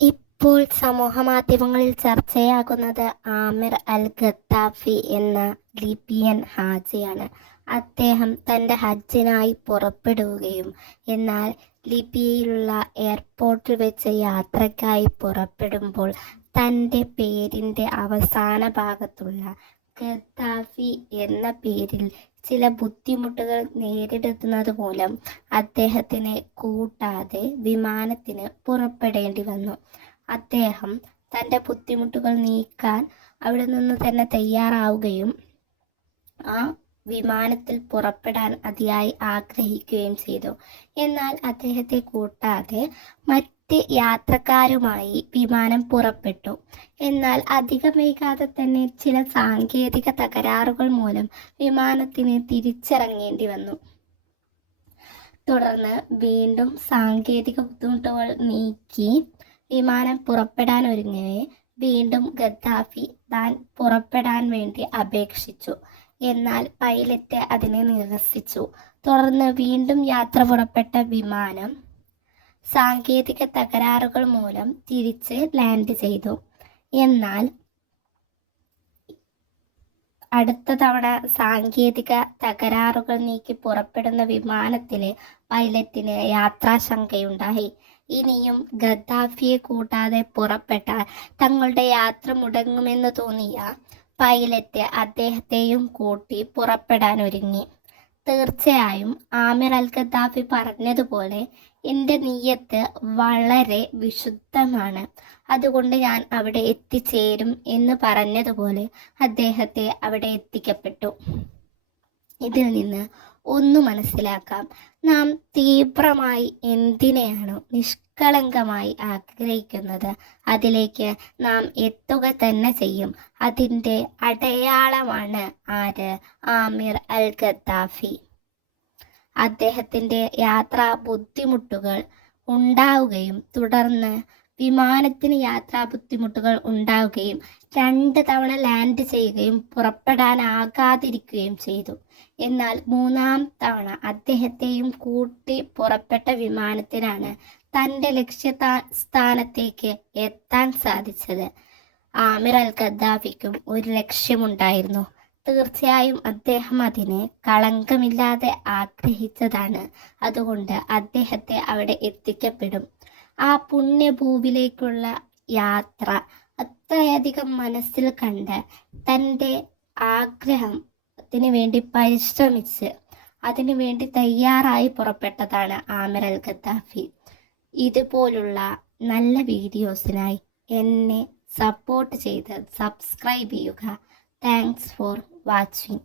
ഇപ്പോൾ സമൂഹമാധ്യമങ്ങളിൽ ചർച്ചയാകുന്നത് ആമിർ അൽ ഖത്താഫി എന്ന ലിബിയൻ ഹാജിയാണ്. അദ്ദേഹം തൻ്റെ ഹജ്ജിനായി പുറപ്പെടുകയും എന്നാൽ ലിബിയയിലുള്ള എയർപോർട്ടിൽ വെച്ച് യാത്രയ്ക്കായി പുറപ്പെടുമ്പോൾ തൻ്റെ പേരിൻ്റെ അവസാന ഭാഗത്തുള്ള ഖത്താഫി എന്ന പേരിൽ ചില ബുദ്ധിമുട്ടുകൾ നേരിടുന്നത് മൂലം അദ്ദേഹത്തിനെ കൂട്ടാതെ വിമാനത്തിന് പുറപ്പെടേണ്ടി വന്നു. അദ്ദേഹം തൻ്റെ ബുദ്ധിമുട്ടുകൾ നീക്കാൻ അവിടെ നിന്ന് തന്നെ തയ്യാറാവുകയും ആ വിമാനത്തിൽ പുറപ്പെടാൻ അതിയായി ആഗ്രഹിക്കുകയും ചെയ്തു. എന്നാൽ അദ്ദേഹത്തെ കൂട്ടാതെ മറ്റ് യാത്രക്കാരുമായി വിമാനം പുറപ്പെട്ടു. എന്നാൽ അധികം വൈകാതെ തന്നെ ചില സാങ്കേതിക തകരാറുകൾ മൂലം വിമാനത്തിന് തിരിച്ചിറങ്ങേണ്ടി വന്നു. തുടർന്ന് വീണ്ടും സാങ്കേതിക ബുദ്ധിമുട്ടുകൾ നീക്കി വിമാനം പുറപ്പെടാൻ ഒരുങ്ങവേ വീണ്ടും ഖത്താഫി താൻ പുറപ്പെടാൻ വേണ്ടി അപേക്ഷിച്ചു. എന്നാൽ പൈലറ്റ് അതിനെ നിരസിച്ചു. തുടർന്ന് വീണ്ടും യാത്ര പുറപ്പെട്ട വിമാനം സാങ്കേതിക തകരാറുകൾ മൂലം തിരിച്ച് ലാൻഡ് ചെയ്തു. എന്നാൽ അടുത്ത തവണ സാങ്കേതിക തകരാറുകൾ നീക്കി പുറപ്പെടുന്ന വിമാനത്തിലെ പൈലറ്റിന് യാത്രാശങ്കയുണ്ടായി. ഇനിയും ഖത്താഫിയെ കൂട്ടാതെ പുറപ്പെട്ടാൽ തങ്ങളുടെ യാത്ര മുടങ്ങുമെന്ന് തോന്നിയ പൈലറ്റ് അദ്ദേഹത്തെയും കൂട്ടി പുറപ്പെടാൻ ഒരുങ്ങി. തീർച്ചയായും ആമിർ അൽ ഖത്താഫി പറഞ്ഞതുപോലെ എൻ്റെ നിയ്യത്ത് വളരെ വിശുദ്ധമാണ്, അതുകൊണ്ട് ഞാൻ അവിടെ എത്തിച്ചേരും എന്ന് പറഞ്ഞതുപോലെ അദ്ദേഹത്തെ അവിടെ എത്തിക്കപ്പെട്ടു. ഇതിൽ നിന്ന് ഒന്ന് മനസ്സിലാക്കാം, നാം തീവ്രമായി എന്തിനെയാണോ നിഷ്കളങ്കമായി ആഗ്രഹിക്കുന്നത് അതിലേക്ക് നാം എത്തുക തന്നെ ചെയ്യും. അതിൻ്റെ അടയാളമാണ് ആമിർ അൽ ഖത്താഫി. അദ്ദേഹത്തിൻ്റെ യാത്രാ ബുദ്ധിമുട്ടുകൾ ഉണ്ടാവുകയും തുടർന്ന് വിമാനത്തിന് യാത്രാ ബുദ്ധിമുട്ടുകൾ ഉണ്ടാവുകയും 2 തവണ ലാൻഡ് ചെയ്യുകയും പുറപ്പെടാനാകാതിരിക്കുകയും ചെയ്തു. എന്നാൽ 3-ാം തവണ അദ്ദേഹത്തെയും കൂട്ടി പുറപ്പെട്ട വിമാനത്തിനാണ് തൻ്റെ ലക്ഷ്യസ്ഥാനത്തേക്ക് എത്താൻ സാധിച്ചത്. ആമിർ അൽ ഖത്താഫിക്കും ഒരു ലക്ഷ്യമുണ്ടായിരുന്നു. തീർച്ചയായും അദ്ദേഹം അതിനെ കളങ്കമില്ലാതെ ആഗ്രഹിച്ചതാണ്. അതുകൊണ്ട് അദ്ദേഹത്തെ അവിടെ എത്തിക്കപ്പെടും. ആ പുണ്യഭൂവിലേക്കുള്ള യാത്ര അത്രയധികം മനസ്സിൽ കണ്ട് തൻ്റെ ആഗ്രഹത്തിന് വേണ്ടി പരിശ്രമിച്ച് അതിനു വേണ്ടി തയ്യാറായി പുറപ്പെട്ടതാണ് ആമിർ അൽ ഖത്താഫി. ഇതുപോലുള്ള നല്ല വീഡിയോസിനായി എന്നെ സപ്പോർട്ട് ചെയ്ത് സബ്സ്ക്രൈബ് ചെയ്യുക. Thanks for watching.